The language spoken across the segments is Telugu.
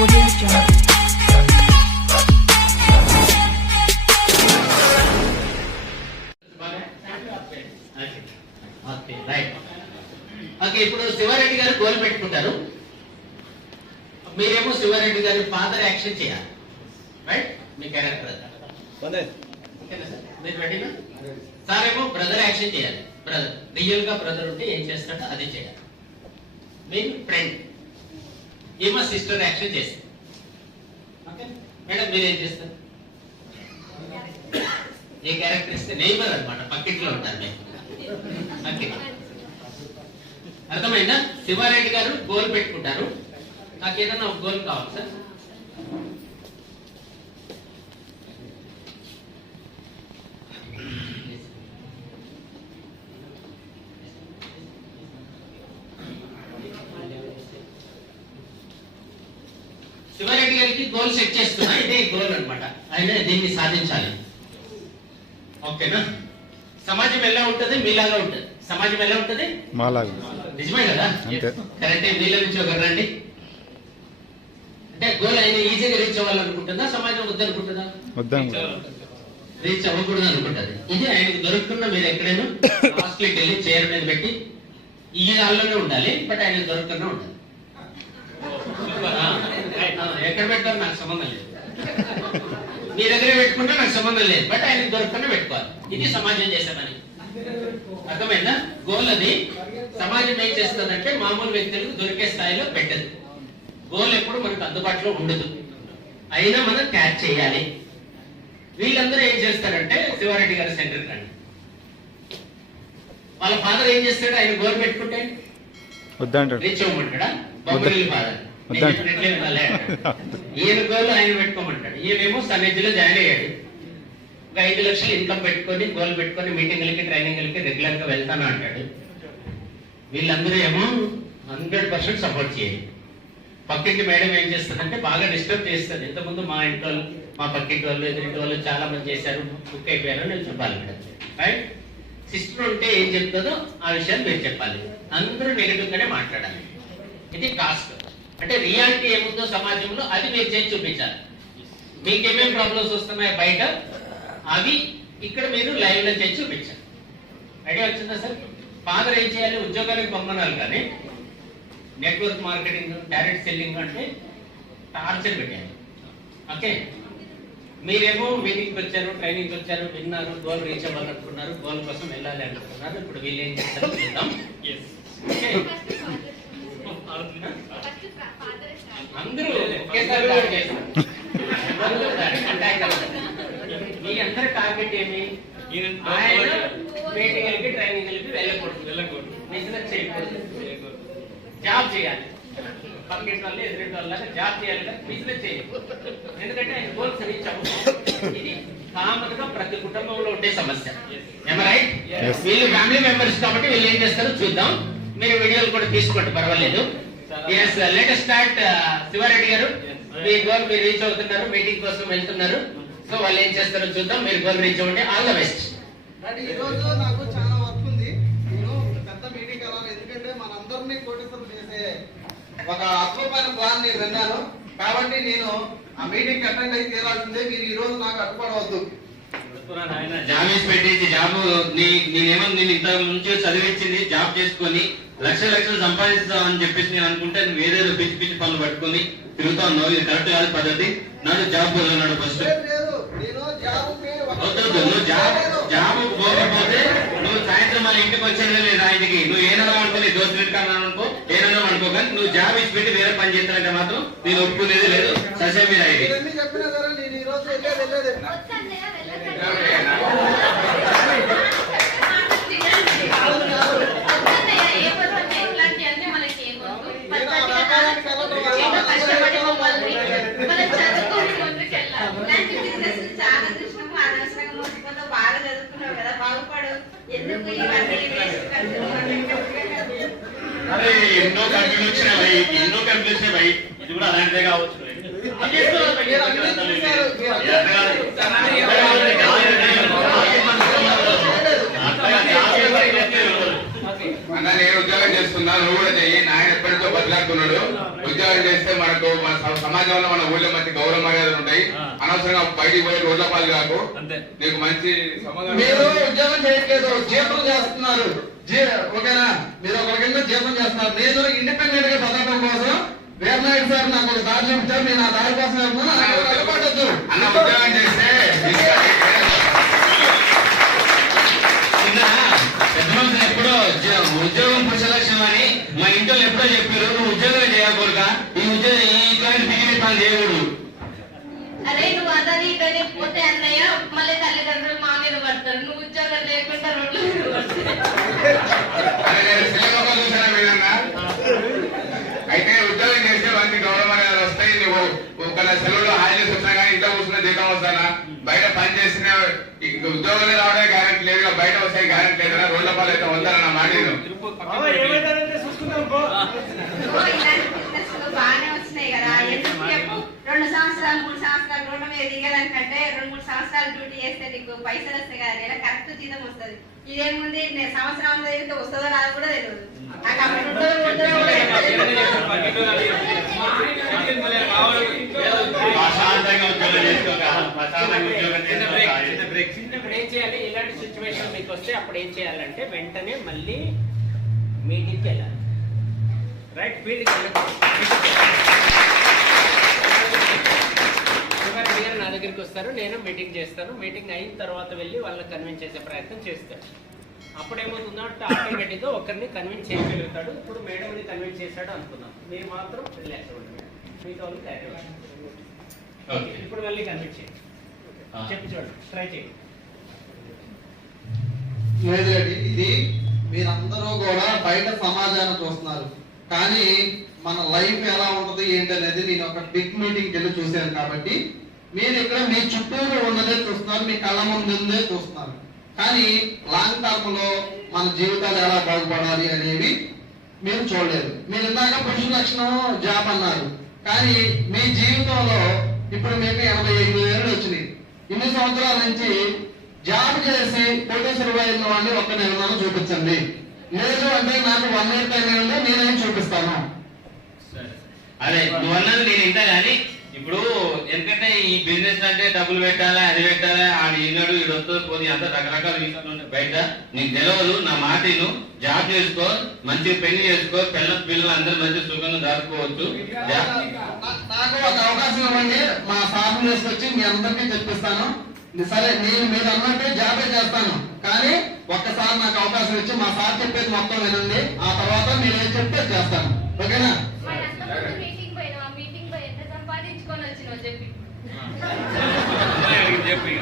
Audio Jungle. ఓకే, ఇప్పుడు శివారెడ్డి గారు గోల్ పెట్టుకుంటారు. మీరేమో శివారెడ్డి గారి ఫాదర్ యాక్షన్ చేయాలి, రైట్? మీ క్యారెక్టర్ మీరు రెడీనా? సార్ ఏమో బ్రదర్ యాక్షన్ చేయాలి. బ్రదర్ రియల్ గా బ్రదర్ ఉంటే ఏం చేస్తాడో అది చేయాలి. మీరు ఫ్రెండ్, ఏమో సిస్టర్ యాక్షన్ చేస్తారు. ఓకే మేడం, మీరేం చేస్తారు? ఏ క్యారెక్టర్ ఇస్తే నైబర్ అనమాట, పక్కింట్లో ఉంటారు మేము. ఓకే, అర్థమైందా? శివారెడ్డి గారు గోల్ పెట్టుకుంటారు. నాకు ఏదైనా ఒక గోల్ కావాలి సార్. శివారెడ్డి గారికి గోల్ సెట్ చేస్తున్నా. ఇదే గోల్ అనమాట, ఆయన దీన్ని సాధించాలి. ఓకేనా? సమాజం ఎలా ఉంటది? మీలాగా ఉంటది. సమాజం ఎలా ఉంటది? మాలాగా. నిజమే కదా? కరెక్టే. మీలో నుంచి ఒకరు రండి. అంటే గోల్ ఆయన ఈజీగా రీచ్ అవ్వాలనుకుంటుందా, సమాజం వద్దనుకుంటుందా? రీచ్ అవ్వకూడదు అనుకుంటుంది. ఇది ఆయనకు దొరుకుతున్న, మీరు ఎక్కడైనా హాస్టల్కి వెళ్ళి చైర్ మీద పెట్టి ఈ హాల్లోనే ఉండాలి, బట్ ఆయనకు దొరుకుతున్నా ఉండాలి. ఎక్కడ పెట్టారు నాకు సంబంధం లేదు, మీ దగ్గరే పెట్టుకుంటే నాకు సంబంధం లేదు, బట్ ఆయనకు దొరుకుతున్నా పెట్టుకోవాలి. ఇది సమాజం చేసే పని. అర్థమైందా? గోల్ అది. సమాజం ఏం చేస్తుందంటే మామూలు వ్యక్తులకు దొరికే స్థాయిలో పెట్టదు. గోల్ ఎప్పుడు మనకు అందుబాటులో ఉండదు, అయినా మనం క్యాచ్ చేయాలి. వీళ్ళందరూ ఏం చేస్తారంటే శివారెడ్డి గారి సెంటర్కి రండి. వాళ్ళ ఫాదర్ ఏం చేస్తాడు? ఆయన గోల్ పెట్టుకుంటే రీచ్ అవ్వమంటాడా? బొమ్మరిల్లి ఫాదర్ ఈయన గోల్ ఆయన పెట్టుకోమంటాడు. ఈయనేమో సన్నిధిలో జాయిన్ అయ్యాడు. 5 లక్షలు ఇన్కమ్ పెట్టుకొని గోల్ పెట్టుకొని మీటింగ్లకి ట్రైనింగ్లకి రెగ్యులర్ గా వెళ్తాను అంటాడు. వీళ్ళందరూ ఏమో 100% సపోర్ట్ చేయాలి. పక్కింటి మేడం ఏం చేస్తుందంటే బాగా డిస్టర్బ్ చేస్తుంది. ఇంతకుముందు మా ఇంట్లో మా పక్కింటి వాళ్ళు ఎదురింటి వాళ్ళు చాలా మంది చేశారు, బుక్ అయిపోయారు నేను చెప్పాలి మేడం. రైట్? సిస్టర్ ఉంటే ఏం చెప్తుందో ఆ విషయాలు మీరు చెప్పాలి. అందరూ నెగిటివ్ గానే మాట్లాడాలి. ఇది కాస్ట్. అంటే రియాలిటీ ఏముందో సమాజంలో అది మీరు చేసి చూపించాలి. మీకేమేమి ప్రాబ్లమ్స్ వస్తున్నాయి బయట, అవి ఇక్కడ మీరు లైవ్ లో చేసి చూపించాలి. ఐడియా వచ్చిందా సార్? ఫాదర్ ఏం చేయాలి? ఉద్యోగానికి పంపనాలి, కానీ నెట్వర్క్ మార్కెటింగ్, డైరెక్ట్ సెల్లింగ్ అంటే టార్చర్ పెట్టాలి. ఓకే, మీరేమో మీటింగ్కి వచ్చారు, ట్రైనింగ్కి వచ్చారు, విన్నారు, గోల్ రీచ్ అవ్వాలనుకున్నారు, గోల్ కోసం వెళ్ళాలి అనుకున్నారు. ఇప్పుడు వీళ్ళు ఏం చేస్తారు చూద్దాం. అందరూ ఒకేసారి మీ అందరి టార్గెట్ ఏమి? ఆయన మీటింగ్లకి ట్రైనింగ్లకి వెళ్ళకూడదు, బిజినెస్ చేయకూడదు, జాబ్ చేయాలి. పక్కింటి వాళ్ళు ఎదురింటి వాళ్ళ జాబ్ చేయాలి, కానీ బిజినెస్ చేయకూడదు. ఎందుకంటే ఆయన గోల్స్ రీచ్ అవ్వకూడదు. ఇది కామన్ గా ప్రతి కుటుంబంలో ఉండే సమస్య. రైట్? వీళ్ళు ఫ్యామిలీ మెంబర్స్ కాబట్టి వీళ్ళు ఏం చేస్తారో చూద్దాం. మీరు వీడియోలు కూడా తీసుకోండి, పర్వాలేదు. Latest start. శివారెడ్డి గారు, మీ గోల్ మీరు రీచ్ అవుతున్నారు, మీటింగ్ కోసం వెళ్తున్నారు. సో వాళ్ళు ఏం చేస్తారో చూద్దాం. మీరు గోల్ రీచ్ అవ్వండి. All the best. ఈ రోజు నాకు చాలా వర్క్ ఉంది. నేను పెద్ద మీటింగ్ వెళ్ళాలి, ఎందుకంటే మనందరినీ కోటీశ్వరం చేసే ఒక అద్భుతమైన ప్లాన్ నేను విన్నాను. కాబట్టి నేను ఆ మీటింగ్ అటెండ్ అయితే తీరాల్సిందే. మీరు ఈ రోజు నాకు అడ్డుపడవద్దు. జాబ్ పెట్టేసి జాబ్ నేనేమో నేను ఇంత ముందు చదివించింది జాబ్ చేసుకొని లక్షలు సంపాదిస్తామని చెప్పేసి నేను అనుకుంటే నువ్వు ఏదేదో పిచ్చి పిచ్చి పనులు పట్టుకొని తిరుగుతా ఉన్నావు. ఇది కరెక్ట్ కాదు పద్ధతి. నన్ను జాబ్ పోతున్నాడు ఫస్ట్. నువ్వు జాబ్ పోకపోతే నువ్వు సాయంత్రం మన ఇంటికి వచ్చేదే లేదు. ఆయనకి నువ్వు ఏదైనా అనుకో, దోస్తులు అనుకో, ఏదైనా అనుకో, కానీ నువ్వు జాబ్ ఇచ్చి పెట్టి వేరే పని చేస్తానంటే మాత్రం నేను ఒప్పుకునేది లేదు. ససే మీరు అయ్యి చెప్పినా సరే నేను ఈ రోజు వెళ్ళలేదు. అరే ఎన్నో కంపెనీలు వచ్చినాయి, ఇది కూడా అలాంటిదే కావచ్చు. అన్న నేను ఉద్యోగం చేస్తున్నా, నువ్వు కూడా చెయ్యి. నాయన ఎప్పటికో బదిలాడుతున్నాడు. ఉద్యోగం చేస్తే మనకు మన సమాజంలో మన ఊళ్ళో మంచి గౌరవ మర్యాదలు ఉంటాయి. అనవసరంగా బయటికి పోయి రోడ్ల పాలు కాకు. నీకు మంచి మీరు ఉద్యోగం చేయట్లేదు, జీతం చేస్తున్నారు. ఓకేనా? మీరు ఒకరి కింద జీతం చేస్తున్నారు. నేను ఇండిపెండెంట్ గా బతకడం కోసం వీరనాయుడు సార్ నాకు ఒక దారి చూపించారు. నేను ఆ దారి కోసం వెళ్తున్నాను. అన్న ఉద్యోగం చేస్తే పెద్ద మనుషులు ఎప్పుడో ఉద్యోగం పురుష లక్షణం అని మా ఇంట్లో ఎప్పుడో చెప్పారు. నువ్వు ఉద్యోగం చేయకూడక ఈ ఉద్యోగం ఇట్లాంటి బిగిన పని చేయకూడదు. అరే నువ్వు అదని పోతే అన్నయ్య మళ్ళీ తల్లిదండ్రులు మా మీద పడతారు. నువ్వు ఉద్యోగం లేకుండా రోడ్ల మీద అయితే ఉద్యోగం చేస్తే మంచి గౌరవ మర్యాదలు వస్తాయి. నువ్వు ఒక సెలవులో హాలిడేస్ వచ్చినా కానీ ఇంట్లో కూర్చున్న జీతం వస్తానా? బయట పని చేసిన ఉద్యోగాలు రావడే గ్యారెంటీ లేదు, బయట వస్తాయి గ్యారెంటీ లేదన్నా. రోడ్ల పాలు అయితే వద్దారన్న మాట బాగానే వచ్చినాయి కదా. ఎందుకు చెప్పు? 2 సంవత్సరాలు 3 సంవత్సరాలు రోడ్ల మీద దిగదానికంటే 2-3 సంవత్సరాలు డ్యూటీ చేస్తే నీకు పైసలు వస్తాయి కదా, లేదా కరెక్ట్ జీతం వస్తుంది. ఇదేముంది, నేను సంవత్సరం అంతా తిరిగితే వస్తుందో రాదు కూడా తెలియదు. నాకు అప్పుడు ఇప్పుడు ఏం చేయాలి? ఇలాంటి సిచ్యువేషన్ మీకు వస్తే అప్పుడు ఏం చేయాలంటే వెంటనే మళ్ళీ మీటింగ్కి వెళ్ళాలి. రైట్? ఫీల్డ్కి మీరు నా దగ్గరికి వస్తారు, నేను మీటింగ్ చేస్తాను. మీటింగ్ అయిన తర్వాత వెళ్ళి వాళ్ళని కన్విన్స్ చేసే ప్రయత్నం చేస్తాను. అప్పుడు ఏమవుతుందంటే ఆటోమేటిక్గా ఒకరిని కన్విన్స్ చేయగలుగుతాడు. ఇప్పుడు మేడంని కన్విన్స్ చేశాడు అనుకుందాం, మీరు మాత్రం రిలాక్స్ అవ్వండి. మీకు వాళ్ళు క్యారీ ఇప్పుడు మళ్ళీ కన్విన్స్ చేయండి. చెప్పి చూడండి, ట్రై చేయండి. లేదండి, ఇది మీరందరూ కూడా బయట సమాజాన్ని చూస్తున్నారు, కానీ మన లైఫ్ ఎలా ఉంటది ఏంటి అనేది నేను ఒక బిగ్ మీటింగ్కి వెళ్ళి చూశాను. కాబట్టి మీరు ఇక్కడ మీ చుట్టూరు ఉన్నదే చూస్తున్నారు, మీ కళ్ళ ముందే చూస్తున్నారు. కానీ లాంగ్ టర్మ్ లో మన జీవితాలు ఎలా బాగుపడాలి అనేవి మీరు చూడలేదు. మీరు ఇందాక పురుష లక్షణం జాబ్ అన్నారు, కానీ మీ జీవితంలో ఇప్పుడు మీకు 85 ఏళ్ళు వచ్చినాయి. ఇన్ని సంవత్సరాల నుంచి జాబ్ చేసి కోటేశ్వర అయిన వాడిని ఒక్క నిర్మాణం చూపించండి. లేదు అంటే నాకు 1 year టైం ఉంటే నేనేం చూపిస్తాను. అదే నువ్వు అన్నది నేను ఇంత కానీ ఇప్పుడు ఎందుకంటే ఈ బిజినెస్ అంటే డబ్బులు పెట్టాలా, అది పెట్టాలా, ఆడు ఈనాడు ఈడు వస్తుంది పోనీ అంత రకరకాల విషయాలు ఉన్నాయి బయట. నీకు తెలియదు, నా మాట నువ్వు జాబ్ చేసుకో, మంచి పెళ్లి చేసుకో, పిల్లలు అందరూ మంచి సుఖంగా దాచుకోవచ్చు. నాకు ఒక అవకాశం ఇవ్వండి, మా సార్ తీసుకొచ్చి మీ అందరికీ చెప్పిస్తాను. సరే, నేను మీరు అన్నట్టే జాబే చేస్తాను, కానీ ఒక్కసారి నాకు అవకాశం ఇచ్చి మా సార్ చెప్పేది మొత్తం వినండి. ఆ తర్వాత మీరు ఏం చెప్తే చేస్తాను. ఓకేనా?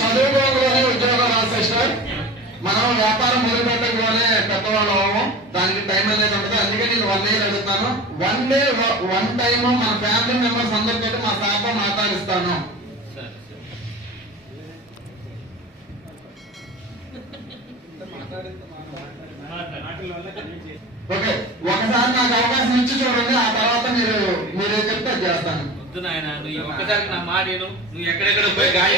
చదువుకోగానే ఉద్యోగం రాసేస్తారు. మనం వ్యాపారం మొదలు పెట్టకపోతే పెద్దవాళ్ళు అవ్వము, దానికి టైం అనేది ఉంటుంది. అందుకే నేను 1 year అడుగుతాను. 1 day 1 time మన ఫ్యామిలీ మెంబర్స్ అందరితో మా సార్తో మాట్లాడిస్తాను. ఓకే, ఒకసారి నాకు అవకాశం ఇచ్చి చూడండి, ఆ తర్వాత మీరు చెప్తే చేస్తాను. వద్దు నాయన, నువ్వు ఒక్కసారి నా మాట నువ్వు ఎక్కడెక్కడ పోయి గాలి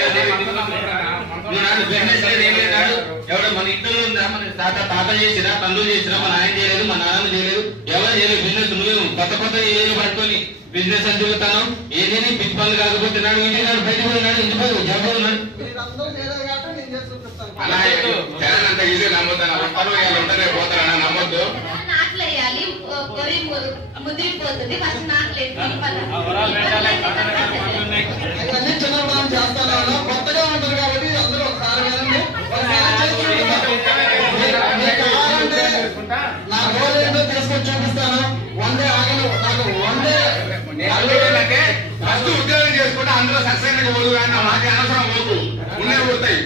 ఎవడో మన ఇంట్లో ఉందా, మన తాత చేసినా, తండ్రులు చేసినా, మన ఆయన చేయలేదు, మన నాన్న చేయలేదు, ఎవరు చేయలేదు బిజినెస్. నువ్వు కొత్త ఏదో పట్టుకొని బిజినెస్ అని చెబుతాను. ఏదేని పిచ్చి పనులు కాకపోతే నాడు ఇంటి నాడు బయటకు పోయినాడు, ఇంటి పోయి జాబ్ ఉన్నాడు. అంత ఈజీ నమ్మొద్దు, ఉంటేనే పోతారన్నా, నమ్మొద్దు. ముదిరిపోతుంది ఫస్ట్ నాట్లేదు. ఇవన్నీ చిన్నప్పుడు చేస్తాను, కొత్తగా ఉంటారు కాబట్టి అందరూ ఒకసారి నా గోల్ ఏంటో తీసుకొని చూపిస్తాను. 1 day ఆగను, నాకు 1 day ఫస్ట్ ఉద్యోగం చేసుకుంటే అందులో సక్సెస్ పోదు, కానీ నా మాట అనవసరం పోదు, ఉండే పోతాయి.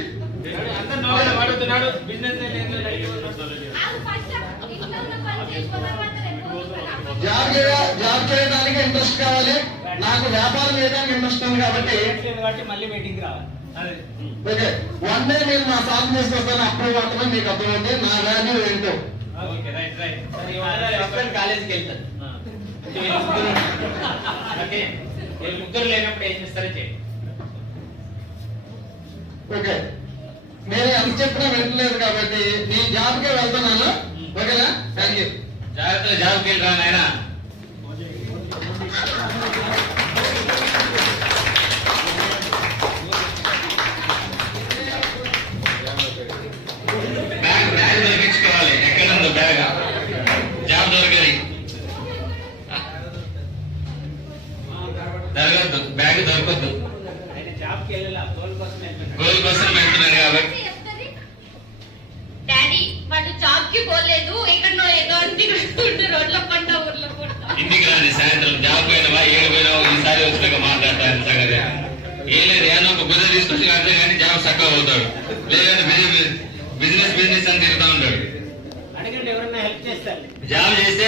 జాబ్ చేయడానికి ఇంట్రెస్ట్ కావాలి, నాకు వ్యాపారం చేయడానికి ఇంట్రెస్ట్ ఉంది కాబట్టి మళ్ళీ మీటింగ్ రావాలి. ఓకే, 1 day నేను మా సాధన తీసుకొస్తాను. అప్పుడు మాత్రమే మీకు అర్థమైంది నా వాల్యూ ఏంటో. కాలేజీకి వెళ్తాను. ముగ్గురు లేనప్పుడు ఏం చేస్తారో చేయండి. ఓకే, నేను ఎంత చెప్పినా వింటలేదు కాబట్టి నీ జాబ్కే వెళ్తున్నాను. ఓకేనా? Thank you. జాగ్రత్తగా జాబ్కి వెళ్ళి రా నాయనా. బ్యాగ్ దొరికించుకోవాలి. ఎక్కడ ఉందో బ్యాగ్? జాబ్ దొరకది, జరగద్దు, బ్యాగ్ దొరకద్దు. ఆయన జాబ్కి వెళ్ళాలి, గోల్ కోసం వెళ్తున్నాడు. గోల్ కోసం వెళ్తున్నారు కాబట్టి. డాడీ వాడు జాబ్ కి పోలేదు, ఎక్కడో ఏదో రోడ్ల పంట ఊర్లో పడతా. ఇంటికి రాని సాయంత్రం జాబ్ పోయినావా, ఏడు పోయినావా, ఈసారి వచ్చినాక మాట్లాడతాను సంగతి. ఏం లేదు, ఏదో ఒక గుజ తీసుకొచ్చి కడితే కానీ జాబ్ చక్కగా పోతాడు. లేదంటే బిజినెస్ అని తిరుగుతూ ఉంటాడు. అడగండి, ఎవరైనా హెల్ప్ చేస్తారు. జాబ్ చేస్తే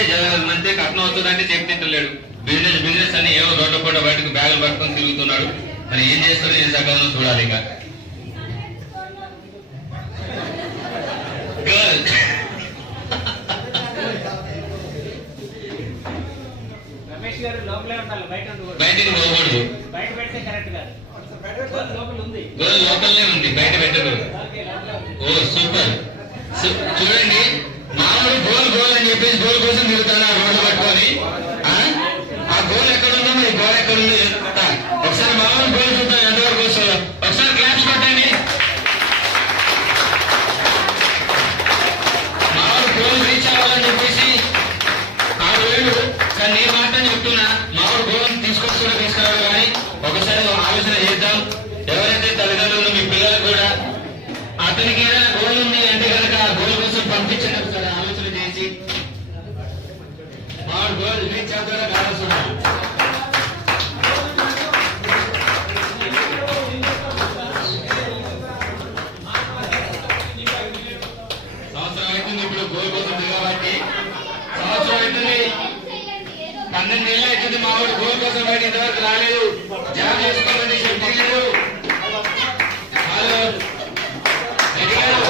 మంచి కట్నం వస్తుందంటే చెప్తింటలేడు. బిజినెస్ అని ఏవో రోడ్ల పూట బయటకు బ్యాగులు పట్టుకొని తిరుగుతున్నాడు. మరి ఏం చేస్తాడో ఏం చక్కగా చూడాలి. ఇంకా గర్ల్ రమేష్ గారు లోపలే ఉండాలి, బయట ఉండకూడదు. బయటకు పోకూడదు. బయట పెడితే కరెక్ట్ కాదు. లోపల ఉంది. గర్ల్ లోపలనే ఉంది, బయట పెట్టకూడదు. ఓకే, లోపలే ఉంది. ఓ సూపర్. చూడండి, మామూలు గోల్ అని చెప్పేసి గోల్ కోసం తిరుగుతాను ఆ రోడ్డు పట్టుకొని. ఆ గోల్ ఎక్కడుందో మరి గోల్ ఎక్కడుందో చెప్తా. ఒకసారి మామూలు గోల్ చూద్దాం ఎంతవరకు వస్తుందో. ఒకసారి క్లాప్స్ కొట్టండి. మామూలు గోల్ రీచ్ అవ్వాలని చెప్పేసి 6 ఏళ్ళు. కానీ నేను మాత్రం చెప్తున్నా, మామూలు గోల్ తీసుకొచ్చి కూడా తీసుకురావాలి. కానీ ఒకసారి ఆలోచన చేద్దాం. ఎవరైతే తల్లిదండ్రులు మీ పిల్లలు కూడా అతనికి ఏదైనా గోల్ ఉంది అంటే కనుక ఆ గోల్ కోసం పంపించండి. ఒకసారి ఆలోచన చేసి మామూలు గోల్ రీచ్ అవుతారా కావాల్సిన సంవత్సరం అవుతుంది. ఇప్పుడు గోల్ కోసం దిగబట్టి సంవత్సరం అవుతుంది. 12 ఏళ్ళు అవుతుంది. మామూలు గోల్ కోసం బయట ఇంతవరకు రాలేదు. జాబ్ చేసుకోవాలని శక్తి లేదు. హలో రెడ్డి గారు,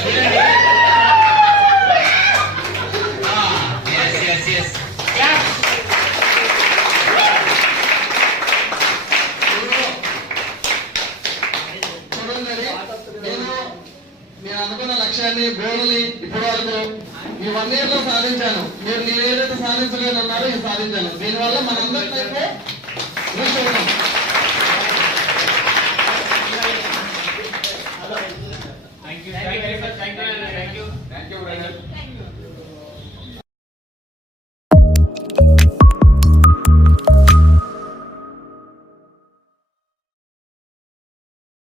చూడండి. yes. చూడండి, నేను అనుకున్న లక్ష్యాన్ని, గోల్ని ఇప్పటి వరకు ఈ 1 year లో సాధించాను. మీరు ఏదైతే సాధించలేని అన్నారో ఇది సాధించాను. దీనివల్ల మనందరికీ యూస్ అవుతాం.